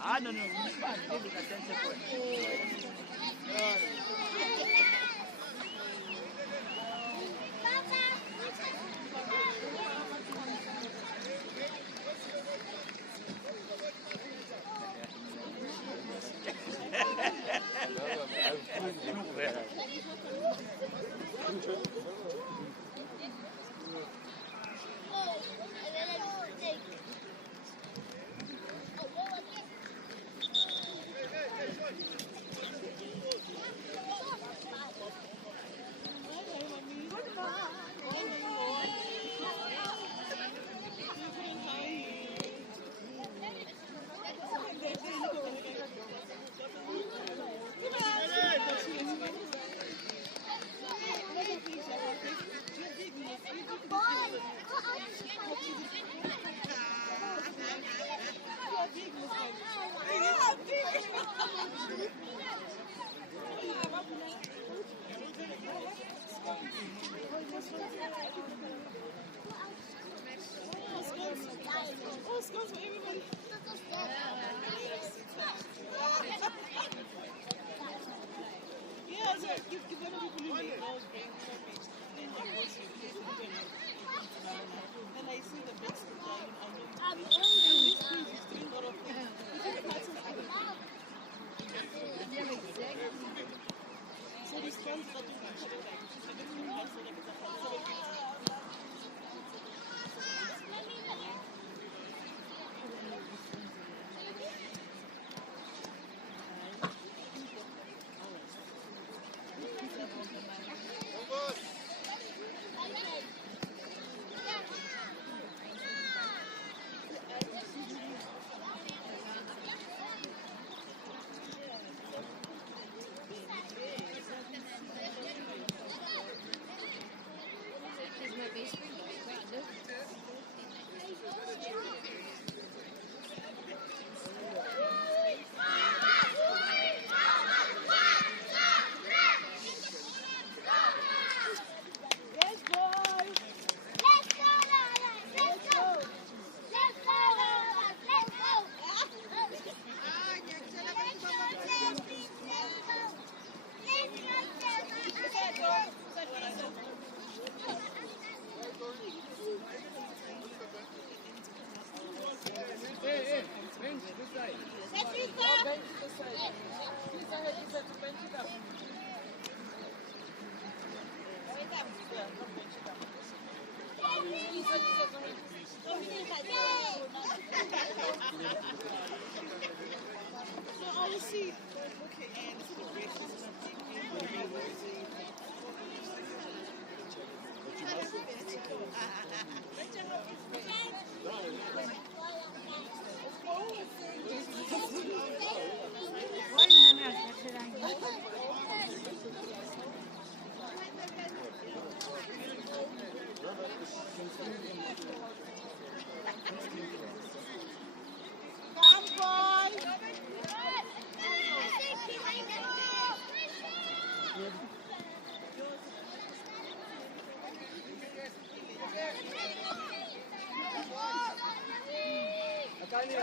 Ah, no, no, it's fine. Give it a 10 seconds.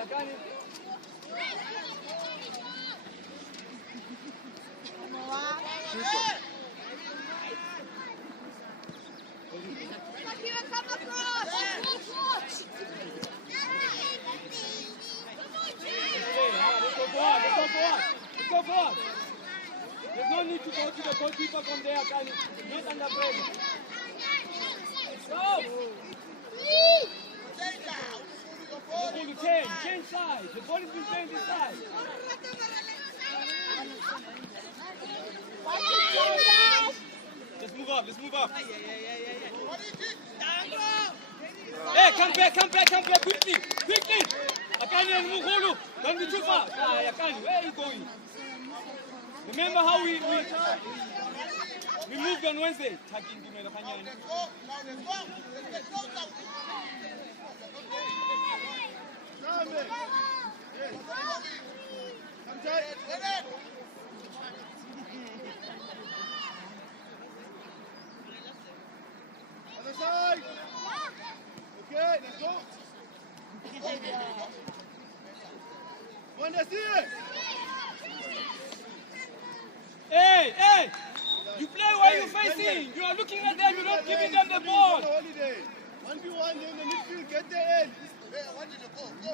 Akani. Let's go forward. There's no need to go to the goalkeeper from there, Akani. Not under pressure. Go! Change side. The ball has been changed this side. Let's move up. Hey, come back, quickly. Akani and Mukhulu, don't be too far. Akani, where are you going? Remember how we moved on Wednesday? Other side. Okay, let's go. Hey, hey! You play where you're facing. You are looking at them. You're not giving them the ball. 1v1 in the midfield. Get there in. Go.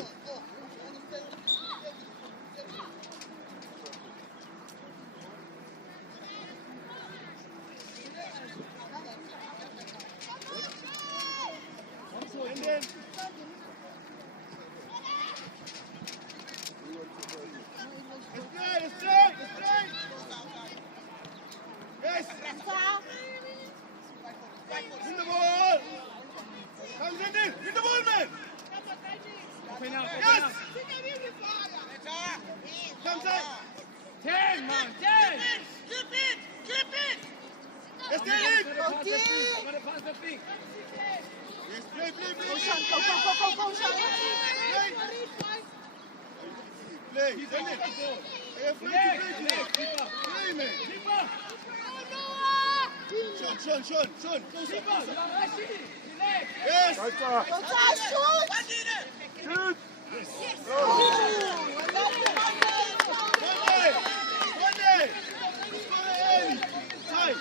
And then it's straight. Yes. In the ball. Comes in. In the ball, man. Yes. Comes in. 10, man, 10. Keep it. Let's get it. I'm gonna pass the thing. Yes, play. Go, Sean. Go, Sean. Play. Send it. Play, man. Keep up. Sean. Closer. Keep up. You are rushing. Relax. Yes. Shoot. One day. Score early. Side.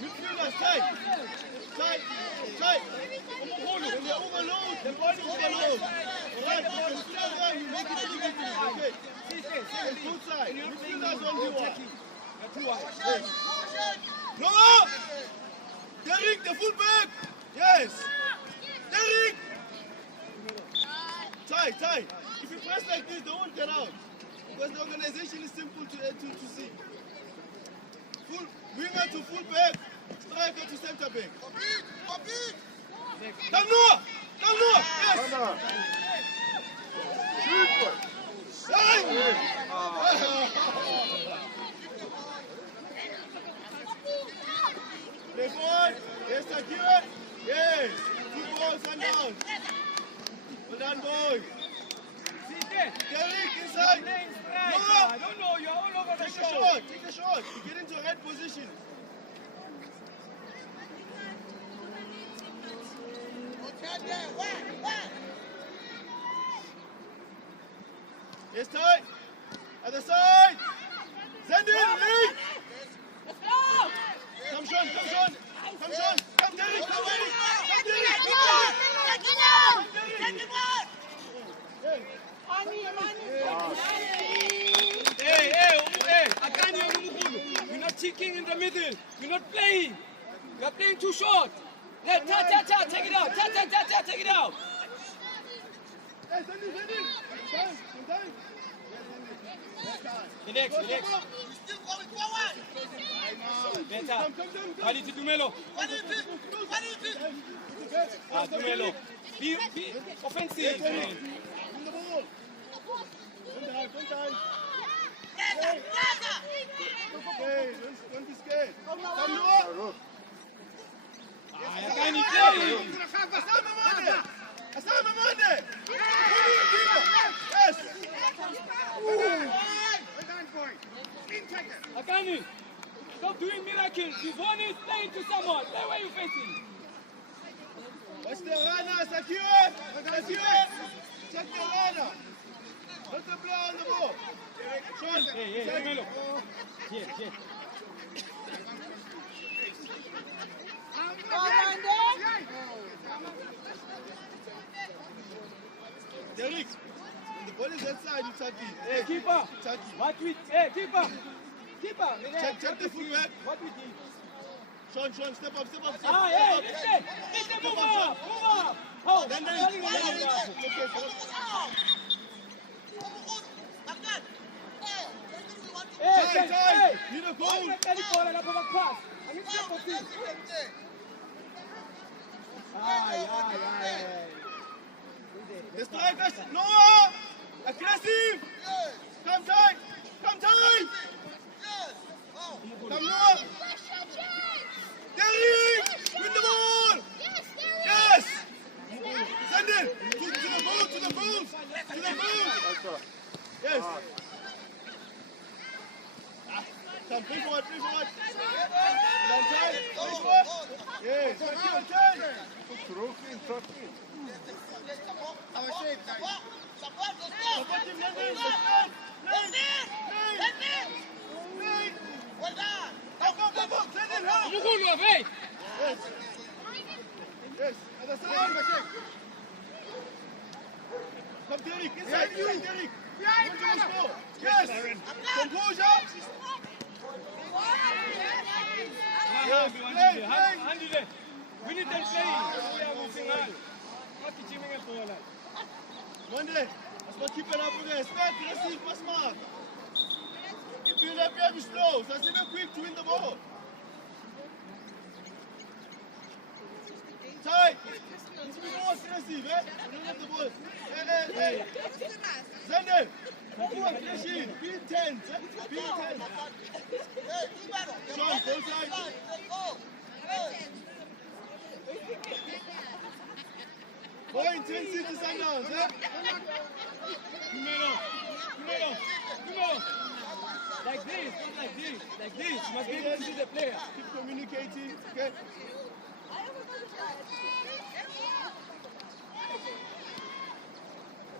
Midfielder, side. When they overload, the body overload. Alright, you make it easy. Okay. It's good side. Midfielders don't do what? No! Derek, the fullback! Yes! Derek! Tie. If you press like this, they won't get out. Because the organization is simple to see. Full winger to fullback, striker to centre back. Tamnoa! Yes! Play forward. Yes, Akira. Yes. 2 balls, 1 down. Well done, boy. Derek, inside. I don't know. You're all over the Take show. the shot. You get into a right position. Yes, tight. Other side. Send in, lead. Come, Sean. Come, Derek. Hey, Akani, you're not cheeking in the middle. You're not playing. You're playing too short. Yeah, take it out. Take it out. Hey, send in. Time. Relax. Better. Ready to Dumelo. Dumelo. Be offensive. In the ball. One time. Okay, don't be scared. Tamnoa. Akani, play. Asama Mande. Yes. Akani, stop doing miracles. You've won it. Play it to someone. Play where you're facing. Watch the runner, Sakira. Check the runner. Put the player on the ball. Sean. Hey, Dumelo. Here. Derek, when the ball is outside, you touch it. Hey, keeper. Touch it. What we? Hey, keeper. Check the fullback. What we did? Sean, step up. Hey, listen, move up. Oh, Then Hey, need a goal. The strikers, Noah! Aggressive! Come tight! Come, Noah! Derek! Win the ball! Yes! Send it! To the goal! Yes! Come, play forward! Yes, Mukulu, hey! Yes, understand? Come, Derek, inside you, Derek. Yes, composure. Yes, play. We need them playing. Monday, let's not keep it up with this. Back, receive, pass mark. If you let me have you slow, so it's even quick to win the ball. Tight. It's been more aggressive, eh? You don't have the ball. Hey. Zende, come on, finish in. Be intense, eh? Be intense. Sean, go side. More intensity, Sundowns, eh? Numero. Like this. You must be able to see the player. Keep communicating, okay?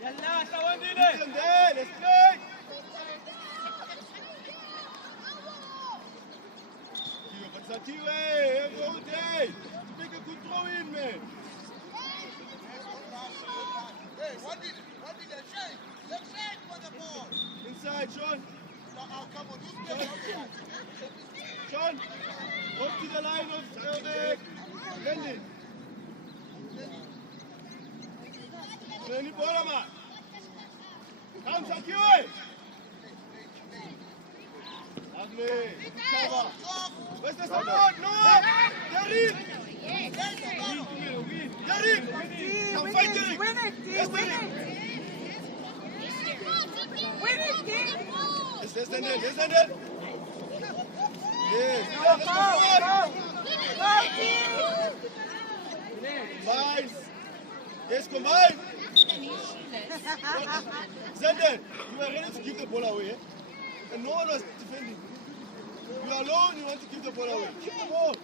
Yalla, Tawandile. Keep them there, let's play! Kiwe, every day! Make a good throw in, man! Hey, what did they change? Let's change for the ball. Inside, Sean! Come on, Sean! Up to the line of Brendan! Lenny Bolama! Come, Sakiwe! Lovely! Cover! Where's the support? No! Derek! Derek! Come fight Derek! Win it, Yes, win Derek! it. Win it, Dean. Yes, Daniel! Yes, Daniel! Yes! Go, Dean. Combine! Yes, combine! Zenden, you are ready to give the ball away, eh? And no one was defending. You are alone, you want to give the ball away. Keep the ball.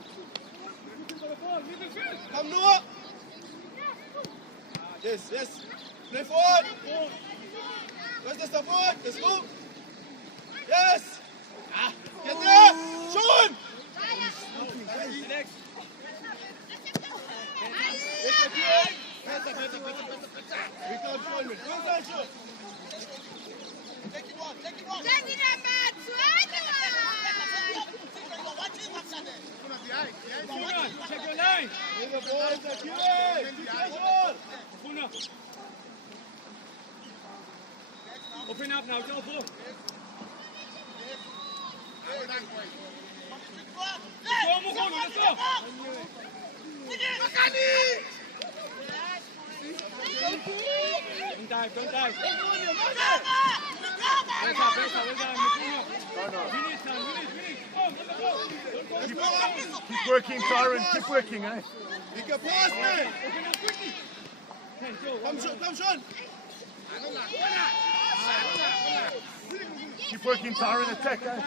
Come, Noah. Yes. Play forward. Where's the support? Let's go. Yes. Get there. Sean. Take it one. Take it, Check your line. Open up now, don't go. Go, Mukulu, let's go. Don't dive. Keep working, Tyron. Keep working, eh? Pick a pass, man. Come, Sean. Keep working, Tyron. Attack, eh?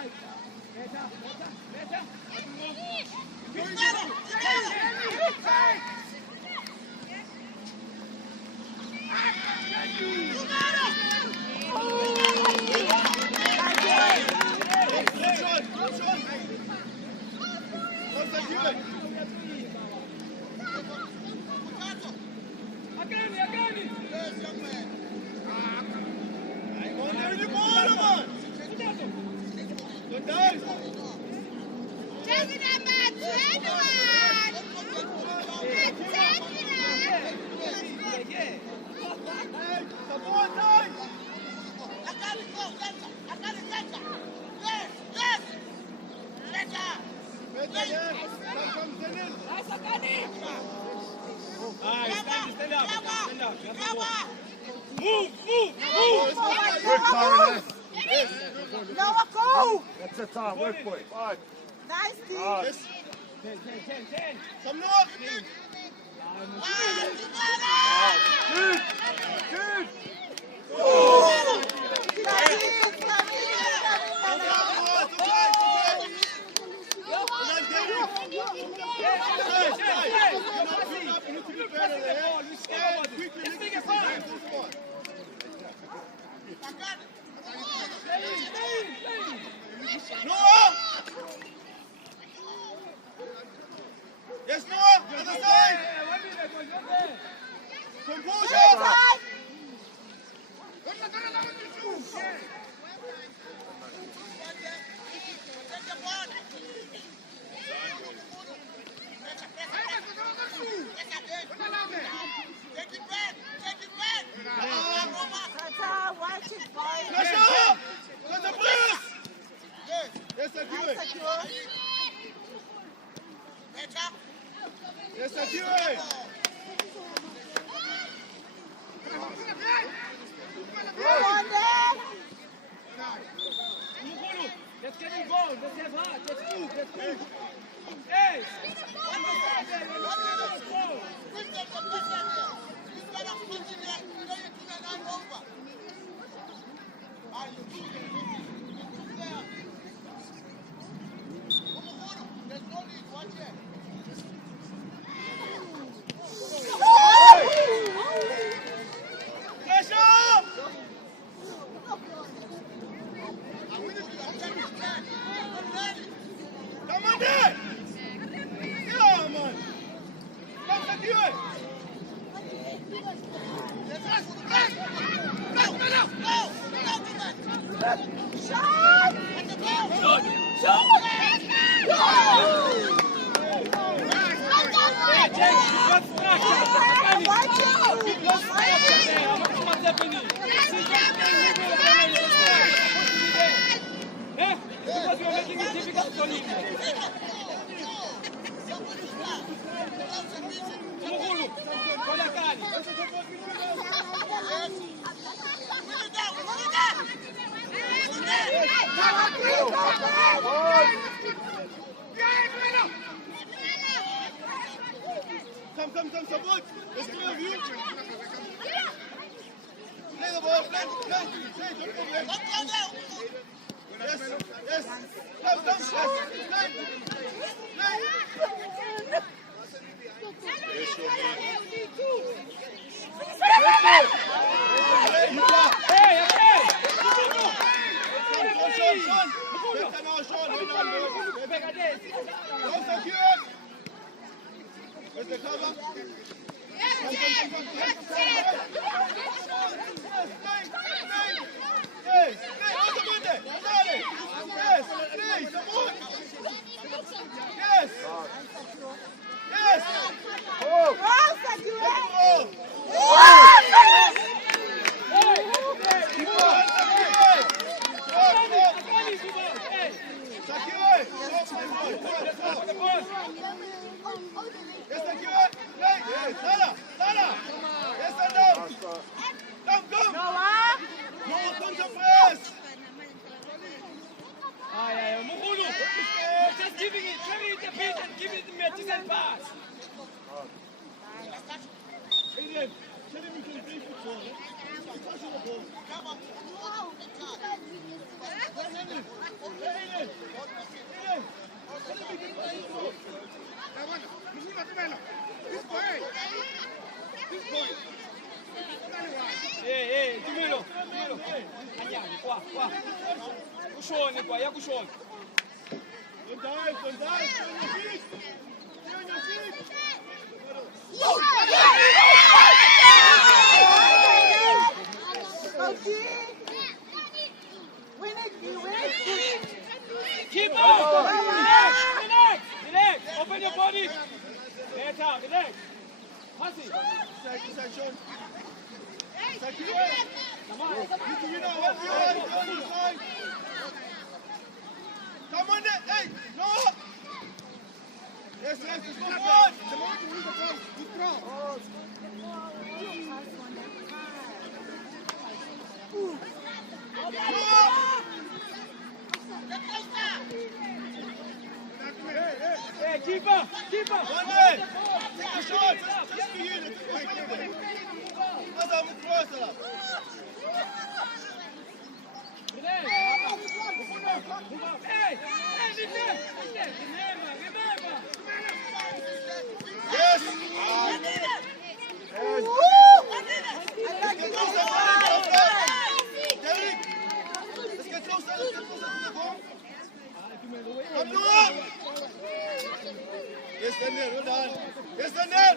Stand up. Move. Work, Tyron, eh? Noah, go. That's it, Tyron. Work, boy. 5. Nice, Dean. Yes. 10. Come, Noah. Good. Come Because you are making it difficult for him. Mukulu, Kolakali. Come, support. Let's play with you. Play the ball, play. Don't go away. Yes. Come, Where's the cover? Just giving it a bit and giving it a decent pass. Adrian, tell him you can play football. He's touching the ball. Hey, Tumelo. Anyani, kwa. Kushone kwa, ya kushone. Don't dive, stay on your feet. Keep on! Relax! Open your body! Let out, relax! Pass it! Inside, Sean. Come on! You know what you want, go inside! Come on there! Hey! No! Yes, it's good one! Come on, you need the ball! Good cross! Hey, keeper! One way! Take a shot! Just for you! Let's have a cross! Hey! Remember! Yes! Let's get closer to the ball. Come on! Yes, Daniel, well done. Yes, Daniel!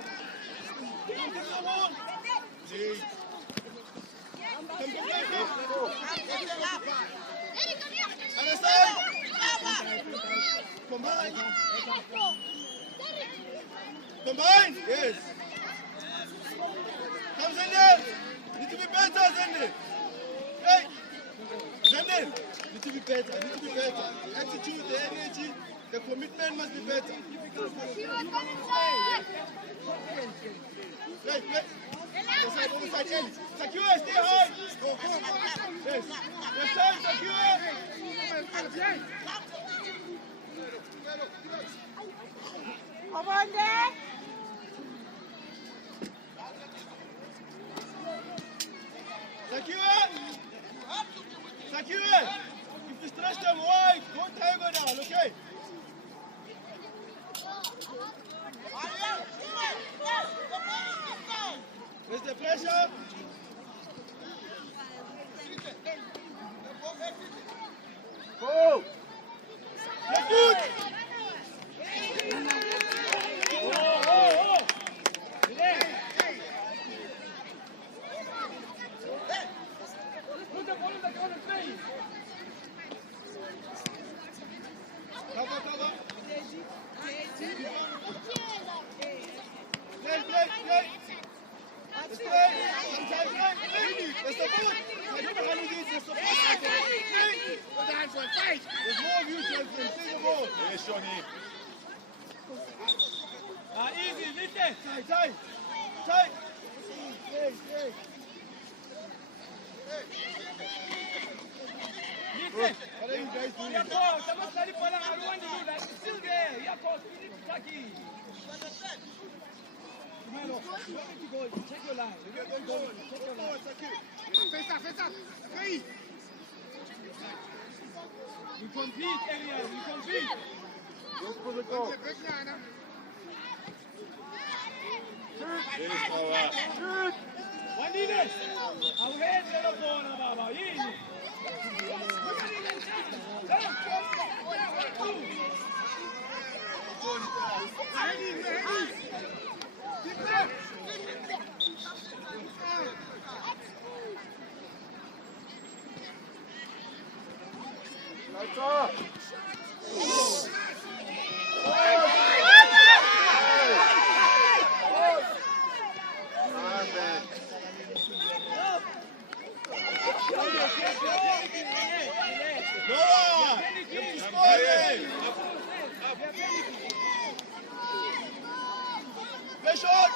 Come on! Gee. Understand? Combine! Yes. Come, Zendel! Need to be better, Zendel! Hey! Zendel! Need to be better. Attitude, the energy, the commitment must be better. Play. Other side, Ellie. Secure, stay high! Yes. Your side, secure! Come on there. Secure! If you stretch them wide, don't diagonal, okay? Where's the pressure? Go! Get good! Relax! Mr. Book. You know how to do this, Mr. Put the hands on fight. There's more of you, gentlemen. Take the ball. Yes, Johnny. Easy, listen. Tight. Hey. Listen. What are you guys doing? Yeah, boss. I'm not studying for long. I don't want to do that. It's still there. Yeah, boss. We need to tack it. Melo, you want me to go? Check your line. Check your line. Face up. Hey. You compete, Elias. You compete. Go for the goal. Yes, Baba. Shoot. Wanile. Awuhenze lo bona baba. Yini? Lights off. Fish on!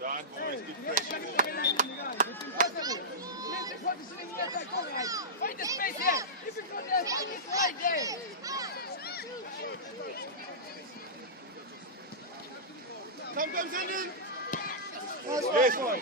Done, boys. Good pressure. Find the space here. If it's not there, find it right there. Come, send in! Yes, boy.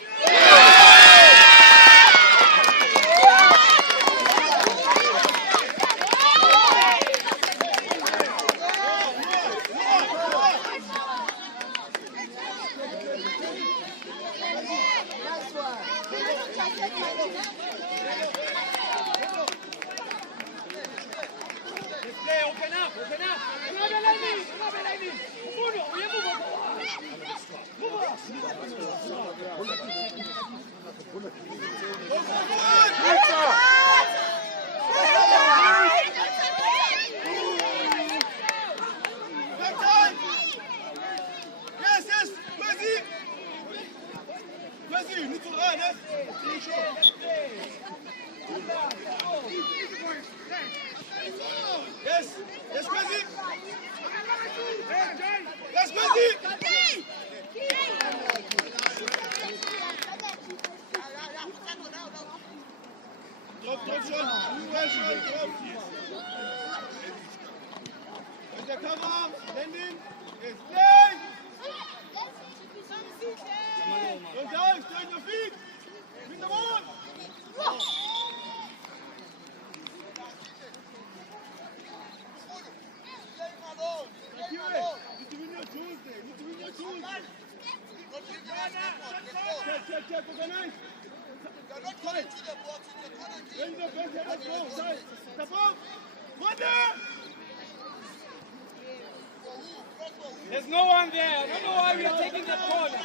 There's no one there. I don't know why we are taking that corner.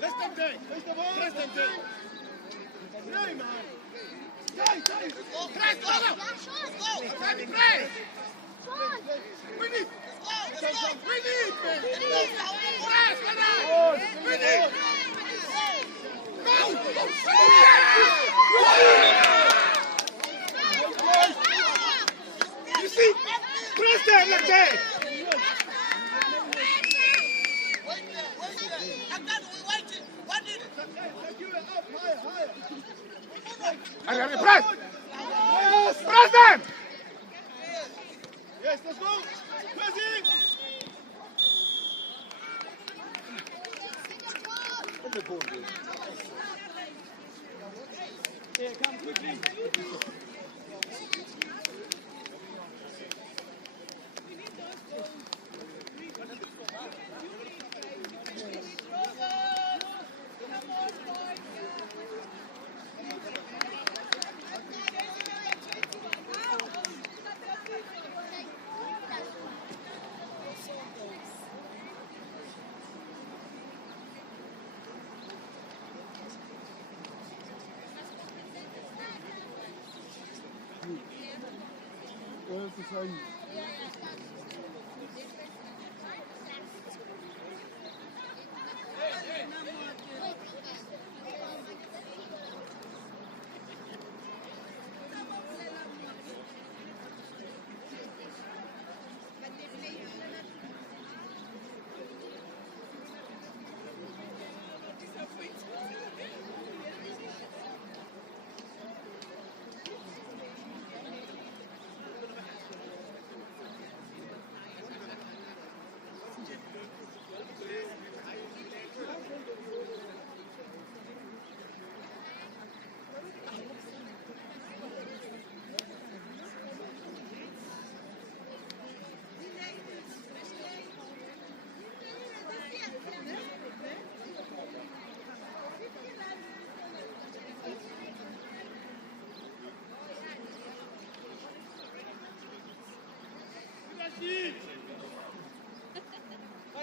Let's them there. Let's them there. Play, man. Play. Press, go. Time to play. We need. Press, we need. Go. You see? Press that like that. Press! Press them! Yes, let's go! Pressing! Yeah, come quickly.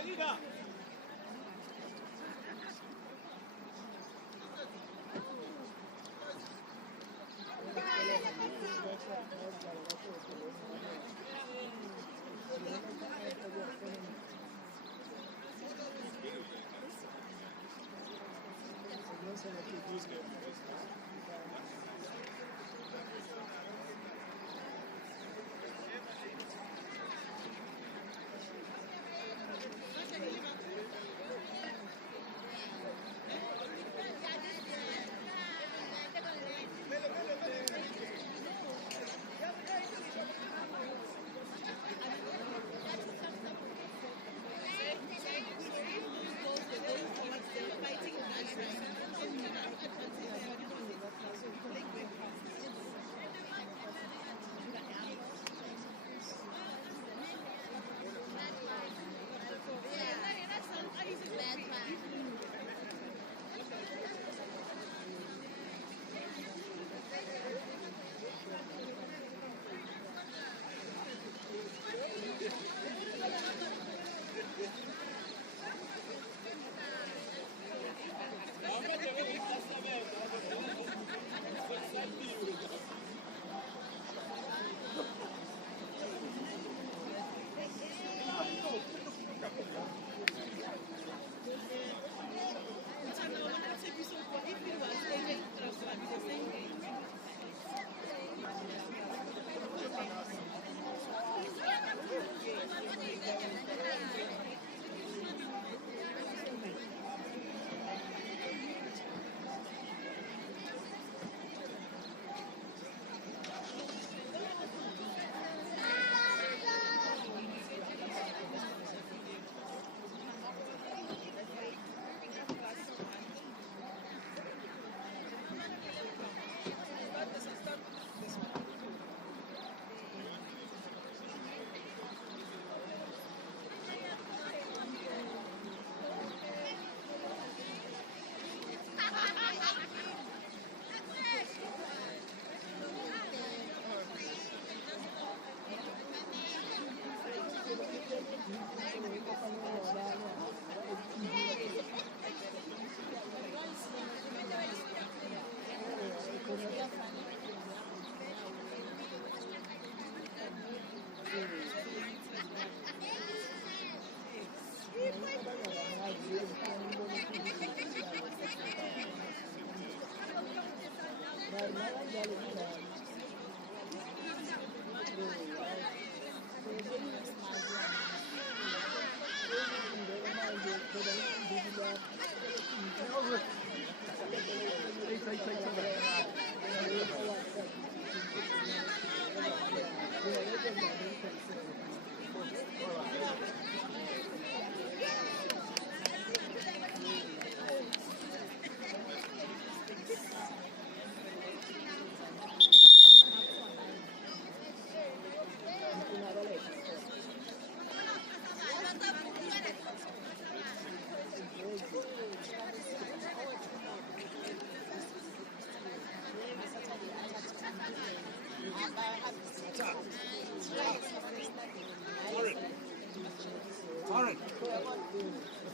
Salida.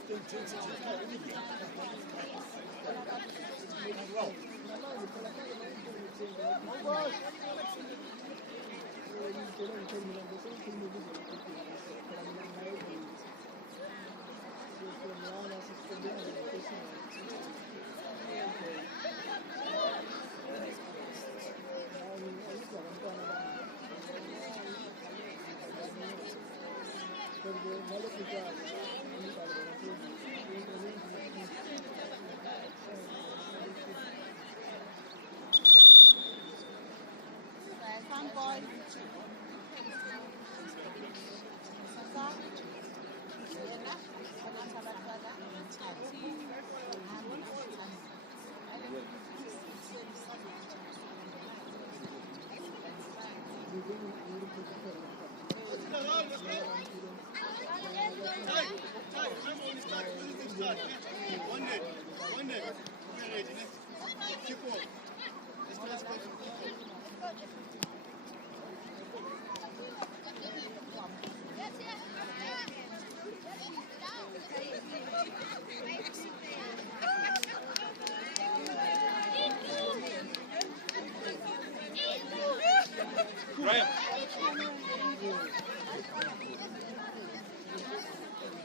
Graham.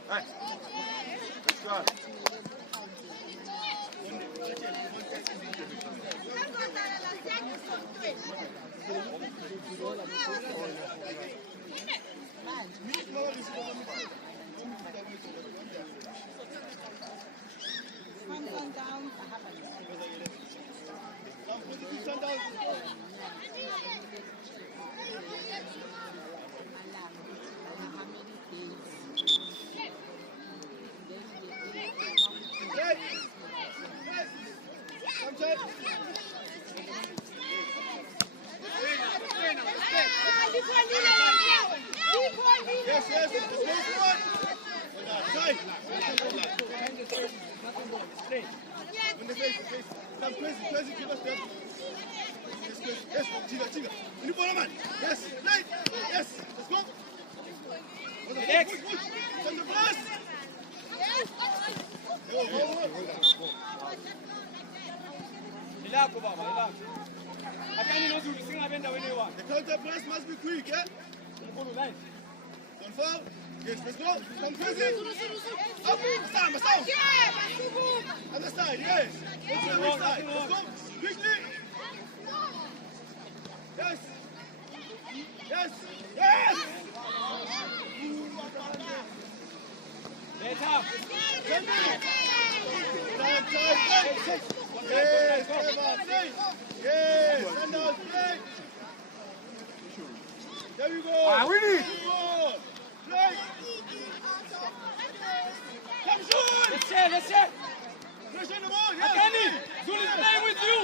Hey, let's go. Yes, yes, let's go forward. Side. On the face, face. Come crazy, give us that. Yes, Chiga. In the bottom, man. Yes, right. Yes, let's go. Relax. On the blast. Go. Relax, Obama, relax. I can't even do this. The counter blast must be quick, yeah? Don't fall. Yes, let's go. Come crazy. Up, Sam. Other side, yes. Go to the next side. Let's go. Quickly. Yes. Let up. Yes, and now straight. There we go. Ah, we need. Right. Come shoot. Let's check. Push on the ball, yes. Akani, Zulu is playing with you.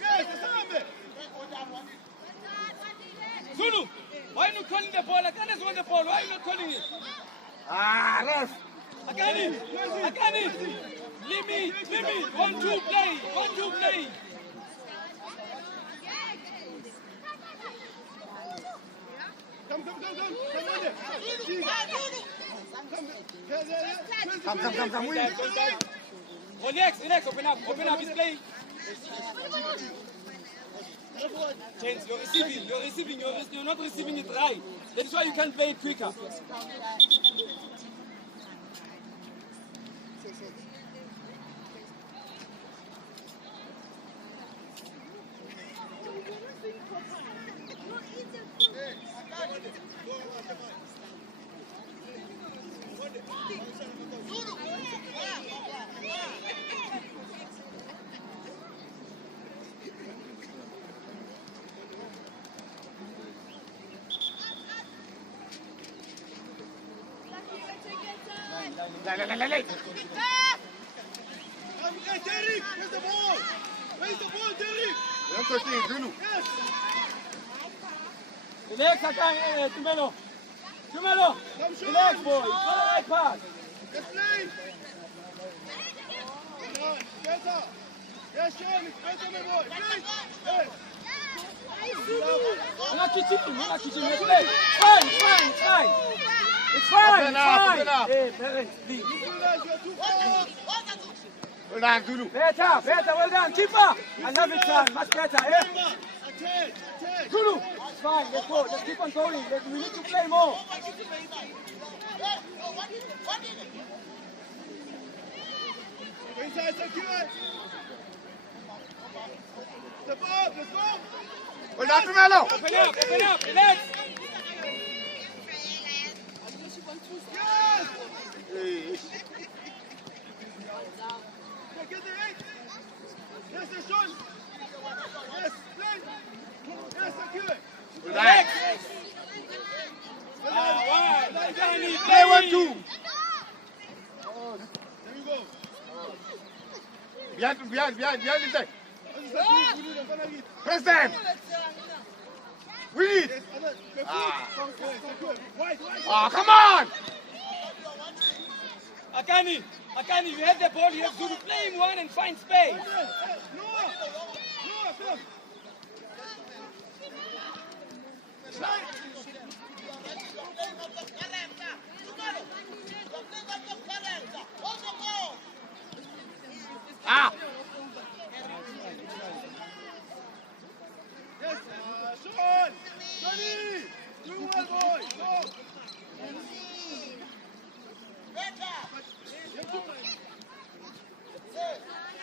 Yes, that's not it. Zulu, why are you not calling the ball? Akani is on the ball. Why are you not calling it? Ah, ref. Akani. Limit. 1-2 play. Come on there. Come. We need. Relax. Open up. He's playing. James, you're receiving. You're not receiving it right. That is why you can't play it quicker. Hey, Derek, where's the ball? Derek? Let's go, Zulu. Yes. Relax, Akani, Tumelo. Relax, boy. It's not the right pass. Let's play. Better. Yes, Sean, it's better, my boy. Hey. We're not kitchen. Let's play. Fine. It's fine, Open it's up, fine. open up. Hey, parents, please. Midfielders, you're too far. Well done, Zulu. Better, better, well done. Keeper. I love it, son. Much better, eh? Remember, attack, attack. Zulu, it's fine. Let's go. Let's keep on going. We need to play more. Inside, secure. Step up, let's go. Well done, Tumelo. Open up, relax. Yes! Get the right. Yes, the shot. Yes, play. Yes, secure. Well Relax. done. Why? Play 1-2. There you go. Behind the deck. This is the piece we need in front of you. Press them. We need. Yes, other. The foot. Secure. White. Oh, come on. Akani, you have the ball. You have to play him one and find space. Noah, come. Ah. Yes, Sean. Johnny. Do well, boy. Go.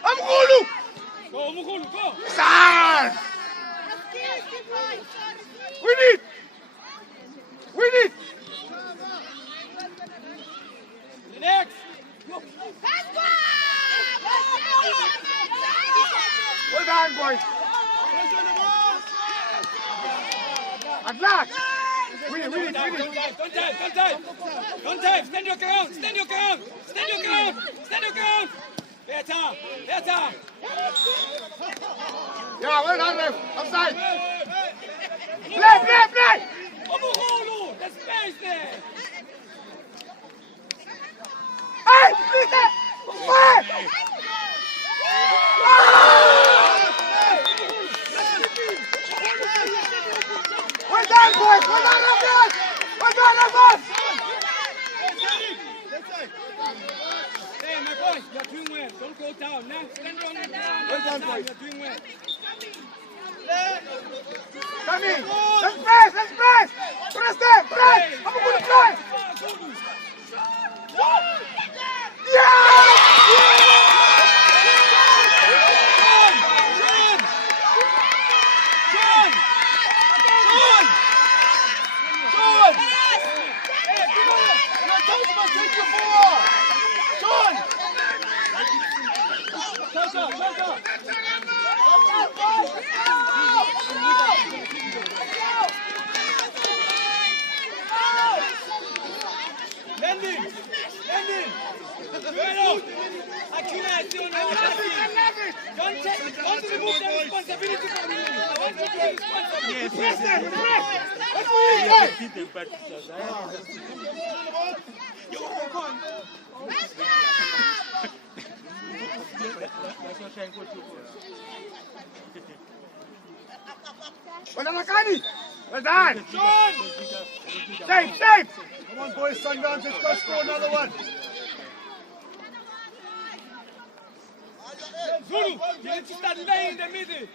Amgulu. Go, Mukulu, go. Sir. We need. Relax. Well done, boys. Press on the ball. At last. We need. Don't dive. Stand your ground. Better. Yeah, well done, ref. Offside. Play. Omukulu, the space there. Hey, please. Hey. Well done, boys. Well done, Rafas. Left side. Hey, my boy, you're doing well. Don't go down. Now stand on the ground. Well done, boys. You're doing well. Come in. Let's press. Press them. Press. I'm going to press. Landing. Don't remove the responsibility from you. I want you to be responsible. Press them. Well done, Akani. Well done. Safe. Come on, boys. Sundowns. Let's go score another one. Zulu, you need to start laying in the middle.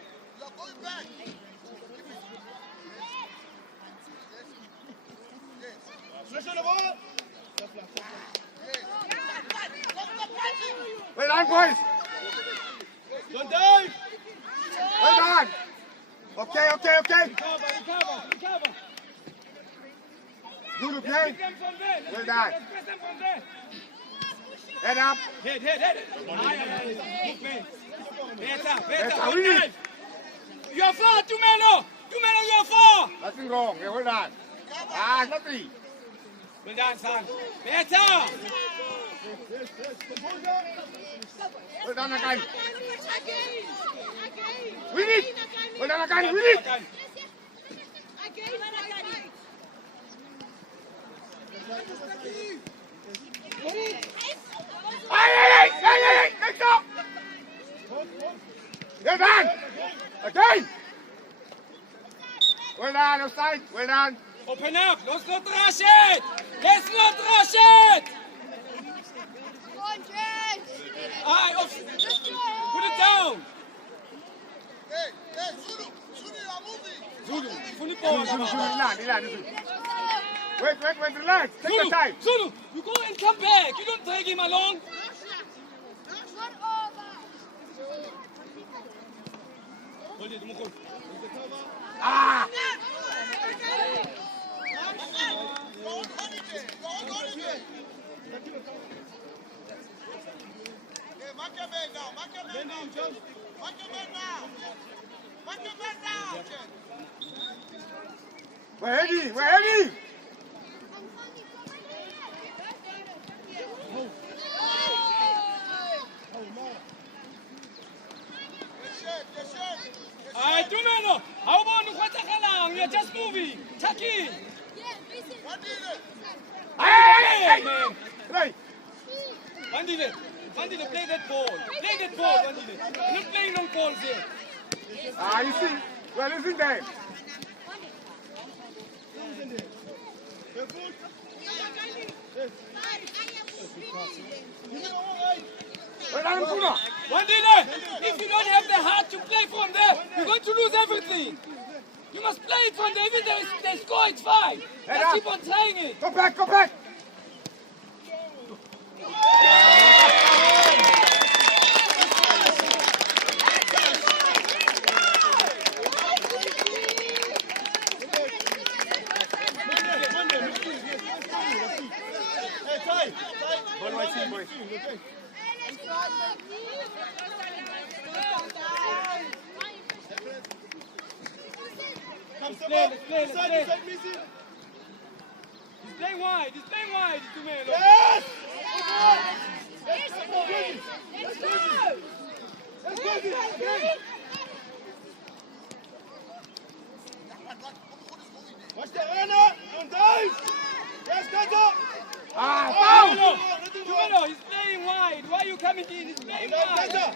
Press on the ball. Well done, boys. Don't dive. Well done. Okay. Recover. Zulu, play. Pick them from there. Well done. Let's press them from there. Head up. Head. Move, man. Better. Better, Don't we need. dive. You're far, Tumelo, you're far. Nothing wrong. Yeah, well done. Nothing. Well done, son. Better. Well done, Akani. We need. Well done, Akani. We need. Hey, let's go. Well done. Again. Well done, offside. Well done. Open up. Let's not rush it. Let's not rush it! Aye, put it down! Hey, Zulu, Zulu, you are moving. Zulu, fully Zulu, forward. Zulu, relax. Wait, relax. Take your Zulu, time. Zulu, you go and come back. You don't drag him along. Hold it, Mukul. Ah! You're on holiday. You're on holiday. Hey, mark your man now. Mark your man now. Mark your man now. Mark your man now. We're ready. Aye, Tumelo. How about you? We are just moving. Chucky. Hey! Man. Right. Bandile, play that ball. Play that ball, Bandile. You're not playing long balls here. Ah, you see, we're losing them. You're good. Well done, Bruno. Bandile, if you don't have the heart to play from there, you're going to lose everything. You must play it from there. Even if they score, it's fine. Let's keep on trying it. Go back. Hey, Ty. Ball right side, boys. Okay. Come, step up. Let's play. Inside, Missy. He's playing wide. Tumelo. Yes! Watch the runner. Don't dive. Yes, Kata. Ah, Tumelo, he's playing wide. Why are you coming in? He's playing wide. Kata.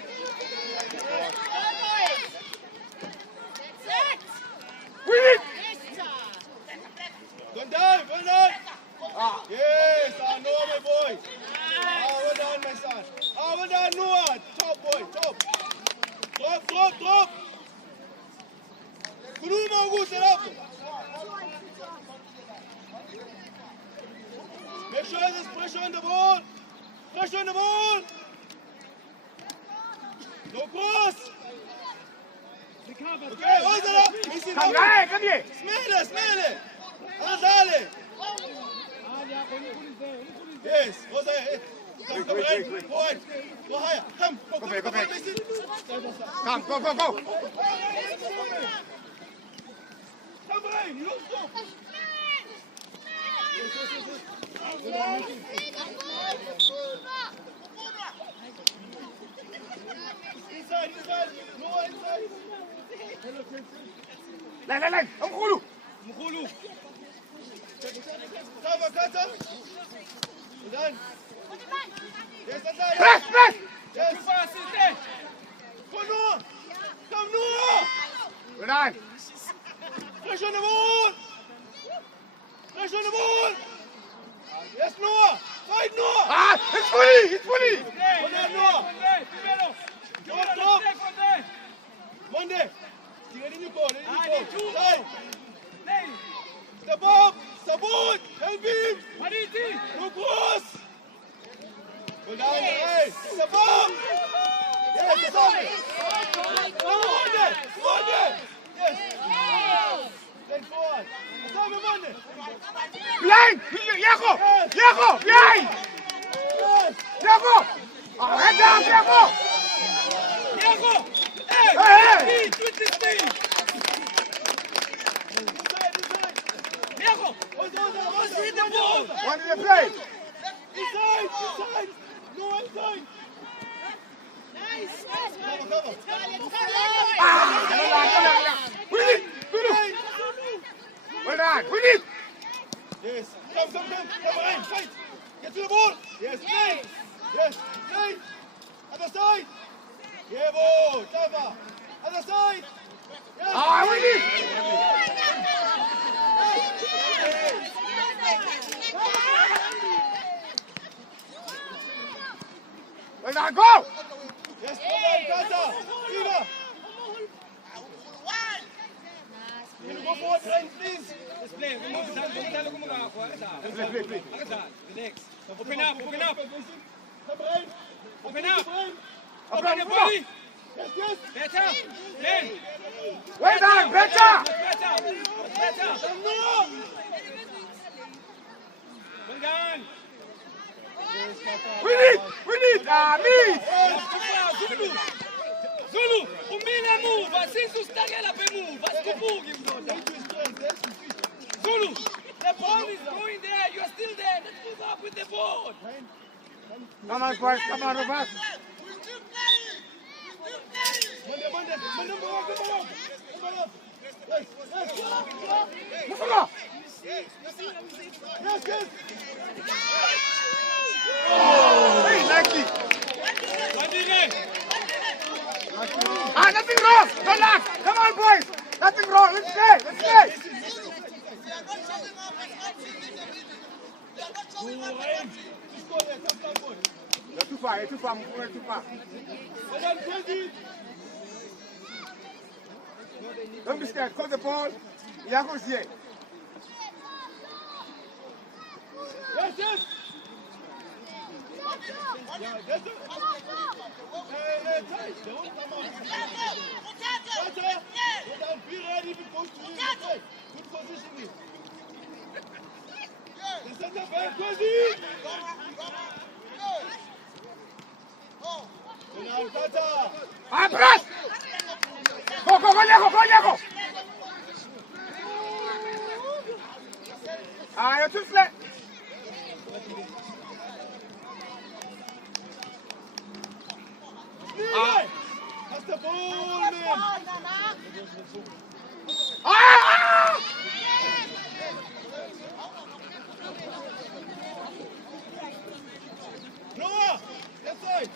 win it. Don't dive. Yes, I know, my boy. Well done, my son. Well done, Noah. Top boy, top. Drop. Kuruma ugu, set up. Make sure there's pressure on the ball. No cross. Okay, hold it up. Missy, Come here. Smell it. Azale. Yes, what's that? Come Wait. Forward. Go higher. Come. Go back. Missy. Come, go. Come on, you don't stop. Inside. No, inside. Line. Mukulu. Mukulu. Cover, Kata. Done. Yes, that's right. Press. Yes. Too fast, is there? Come, Noah. Well done. Pressure on the ball. Yes, Noah. Fight, Noah. Ah, it's fully. Play, Hold on, Noah. Tumelo. Stop. Stay from there. Monday. Get in the ball. Two. Side. Play. Step up. Support. Help him. Mariti. No cross. Go down. Hey. Step up. Yes, step up. Come on there. Yes. Stand forward. Stop him, Monday. Behind. Yago. Behind. Yes. Yago. Oh, head down, Yago. Diego. Hey. Speed with the speed. Inside. Diego. Hit the ball. One in the play. Inside. No, inside. Cover. Ah, win it. Well done. Win it. Yes. Come on. Fight. Get to the ball. Yes, play. Other side. Yeah, ball. Cover. Other side. Yes. Ah, win it. Yes. Well done, go! Yes, Tata. Tina. Can you go forward, Trent, please? Let's play. Play. Relax. Open up. Come right. Open up. Up, Open the up. body. Yes. Better. Then. Well done, better! Better. No. Well done. We need, me! Zulu, umile move. Since you started up a move, Zulu, the ball is going there. You are still there. Let's move up with the ball. Come on, boys, come on, Robert. Move on! Yes. Hey, Nike! Bandine. Nothing wrong! Don't laugh! Come on, boys! Nothing wrong! Let's stay! You're too far, we're too far. Don't be scared, call the ball. Iago's here. Yes. Yeah, that's it. Hey, tight. Don't come on. Tata, be ready because to you. Good positioning. The center back, Kozi. Now, Tata. Press! Go, Iago! You're too slow. That's the ball, man. Noah, that's right.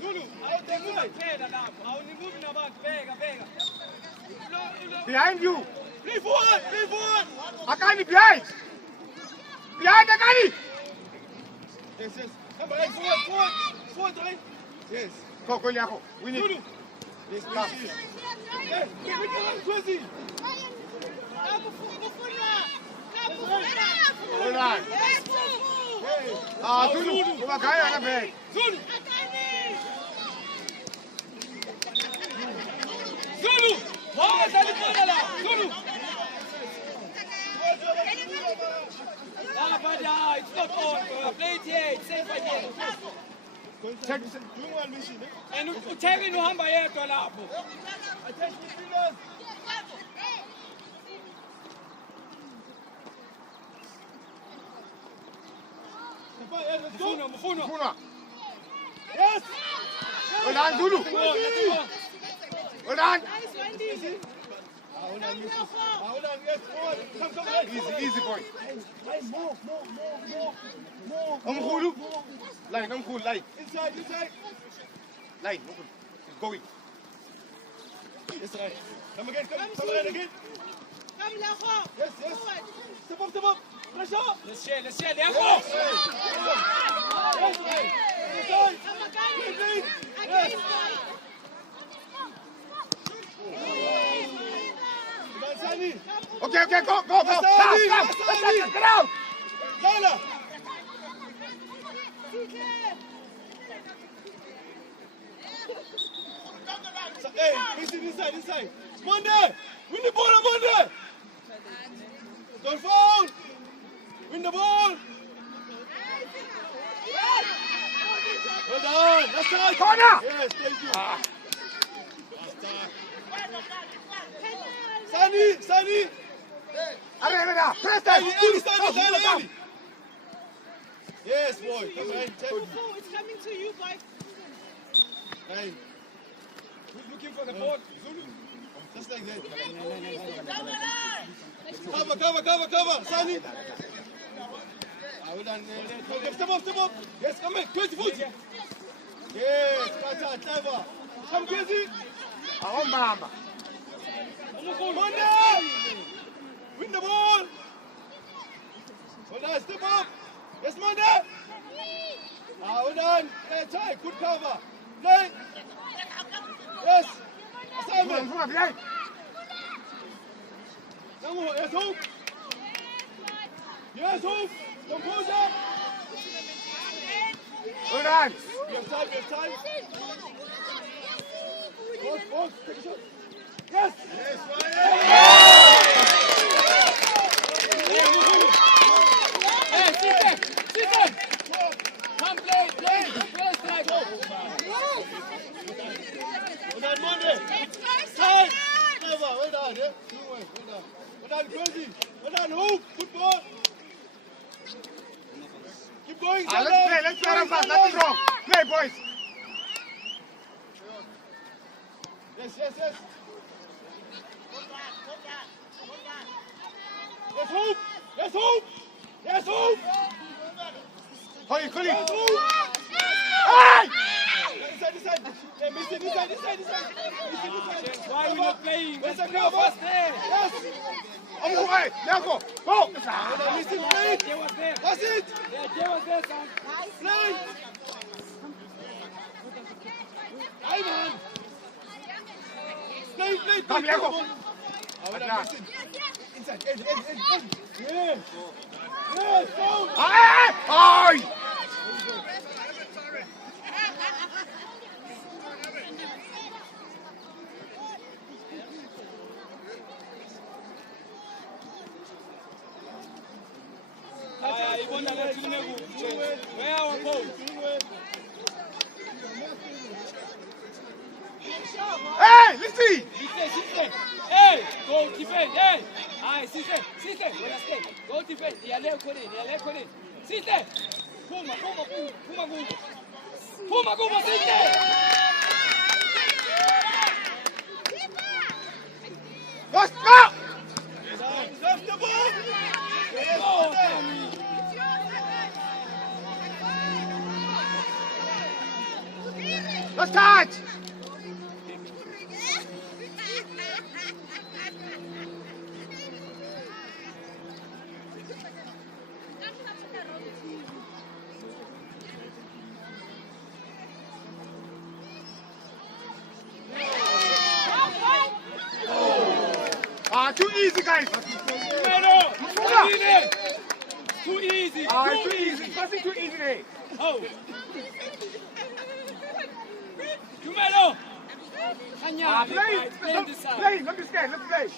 Zulu, out there, move. Behind you. Play forward. Akani, behind, Akani. Yes. Come on, forward, right? Yes. Go, Iago. We need. Zulu. Yes, come. Yes, Kozi. Hold on. Zulu. Kumagaya na bag. Zulu, why is that Zulu? It's not on. Play it here. It's safe again. Check. And Uteri no hamba yedwa lapho. Attach the fingers. Mfuno. Yes. Hold on, Zulu. Hold on. Hold on, yes, forward. Come, right. Easy boy. More. Umkhulu. Line, umkhulu, line. Inside. Line, umkhulu. It's going. Yes, right. Come again. Yes. Step up. Pressure. Let's share. There go. Yes, right. Inside. Yes. Sani. Okay, go. Stop. Get out. Lala. Hey, inside. Monday. Win the ball on Monday. Don't foul. Win the ball. Well done. That's right. Corner. Yes, thank you. Sani. Arriba, press Hey, that. Eli. Yes, boy. That's right. It's coming to you, boy. Hey, Who's looking for the ball? Zulu. just like that. Cover. Sani. Well done. Step up. Yes, come back. 20 foot. Yes, Kata, clever. Come, Kezi. Mama. Monday. Win the ball. Well done. Step up. Yes, man there. Well done. Play tight. Good cover. Play. Yes. Assignment. Come on, behind. Yes, hoop. Yes, hoop. Composure. Well done. We have time. Box. Take a shot. Yes. Yes, Hey, sit. Come play, strike. Well done, Monday. Time. Clever. Well done. Yeah. Well done, Crazy. Well done, hoop. Good ball. Keep going. Let's play them fast. Nothing wrong. Play, boys. Yes. Yes, hoop. Colin. Yes, hoop. Hey! This side. Hey, miss it, this side. Why are we not playing? Where's Let's the go cover? first there. Yes. Hey, now go. Go. Miss it, play. Jay was there. That's it. Yeah, Jay was there, son. Play. Ivan. Play. Come, Lego. Well done, miss it. Inside. End. Yes. Go. Hey! Ay! Where our goal? Hey, listen! Siste. Hey, go defend. Hey. Aye, Siste. Go defend. Yale kone. Siste. Puma, Siste. Let's go! Left the ball. Yes, Oh, Let's touch! Too easy, guys. Too easy. Too easy. Passing too easy. Oh. Tumelo. Kanya. Play. Let me play. Let's play.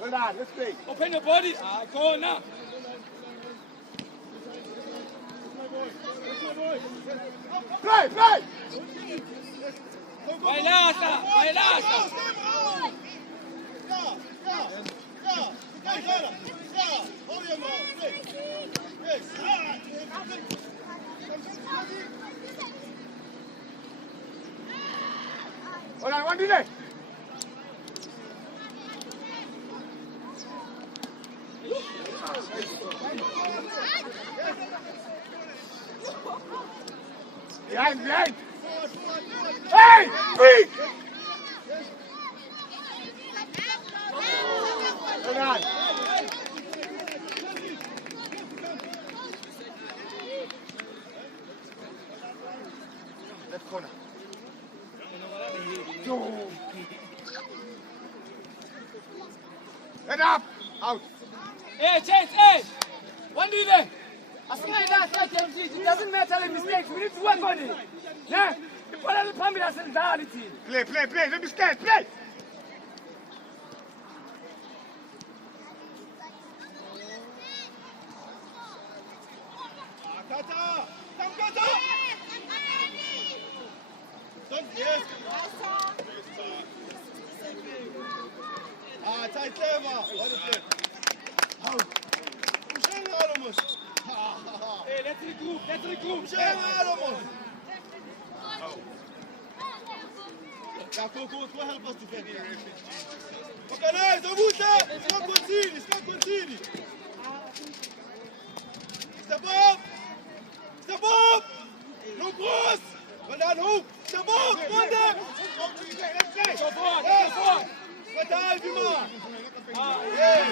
Well done. Let's play. Open your body. Go now. Play. Bailasa. Hold on, one delay. Behind. Hey! Beat! Hold on. Left corner. Head up! Out! Hey, chase, hey! One do there. As long as that's like it doesn't matter the mistakes. We need to work on it. Yeah? The problem is that's reality. Play. Don't be scared. Play! Kata. Yes. Tight clever. What is it? Hey, let's regroup. Go help us defend. Organize, Stop continue. Step up. No cross. Well done, hoop. Step up. One there. Go forward. Verteilt immer! Yes,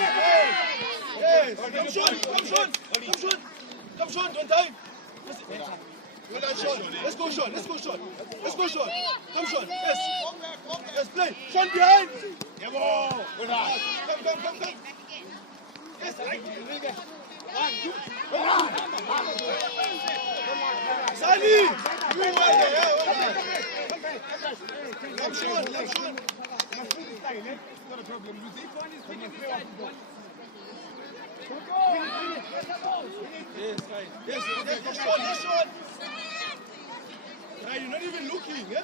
yes, yes! Komm schon, komm schon! Komm schon! Komm schon, verteilt! Well done, Sean. Let's go, Sean. Let's go, Sean. Let's go, Sean. Come, Sean. Yes. Yes, play. Sean behind. Jawohl. Come. Yes, Sali. You right there. Come, Sean. Come, Sean. Not a problem. You see? Yes, right. Yes, Sean. Yes, Sean. You're not even looking, yeah?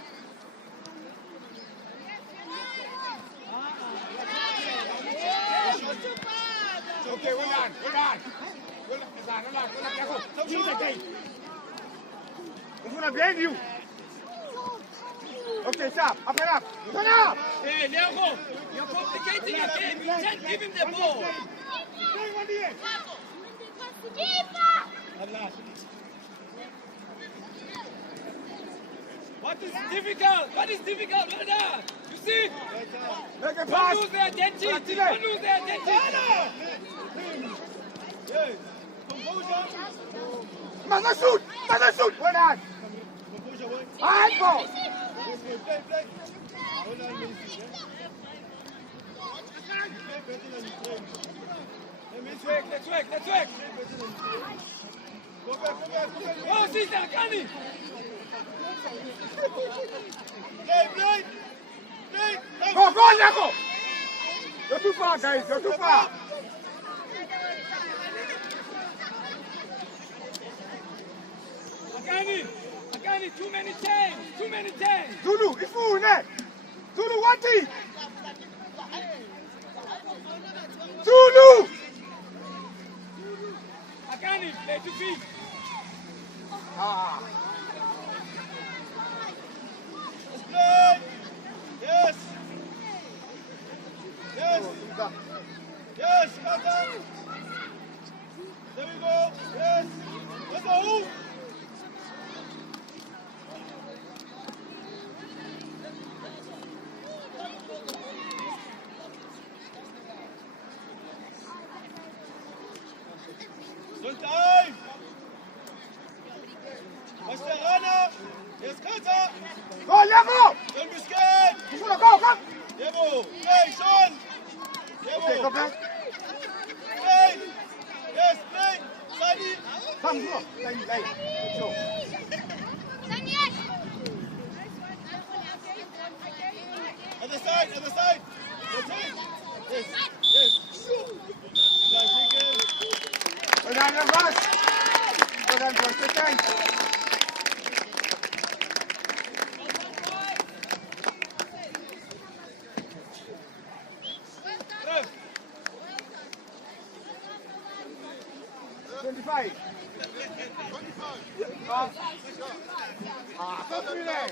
Okay, well done. I'm gonna blame you. Okay, stop. Up and up. Turn up. Hey, Leogo, you're complicating again. You can't give him the ball. What is difficult? What is difficult, brother? You see? Make a Don't pass. lose the identity. Don't lose the identity. Yes. Composure. Must shoot. Well done. Composure, boy. Hard ball. Yes, play. Hold on, Messi. Play better than you play. Hey, Messi. Let's work. Play better than you play. Go back. Oh, sister, Kani. Play. Go, Jaco. You're too far, guys. You're too far. Akani, too many chains. Zulu, it's full, ne? Zulu, one team. Zulu. Akani, play to feet. Let's play. Yes, Kata. There we go. Yes. Let's go. Good time. Was der Runner? Jetzt Kata. Go, Jaco. Don't be scared. Go, come. Yebo. Play, Sean. Okay, go Yebo. back. Play. Yes, play. Sadi. Come, go. Like. So. Other side. That's it. Yes. Well done, Navas. Well done, for second. Ref. 25. Stop me there.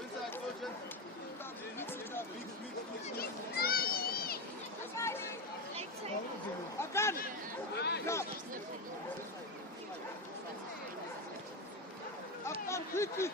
Inside, Quick.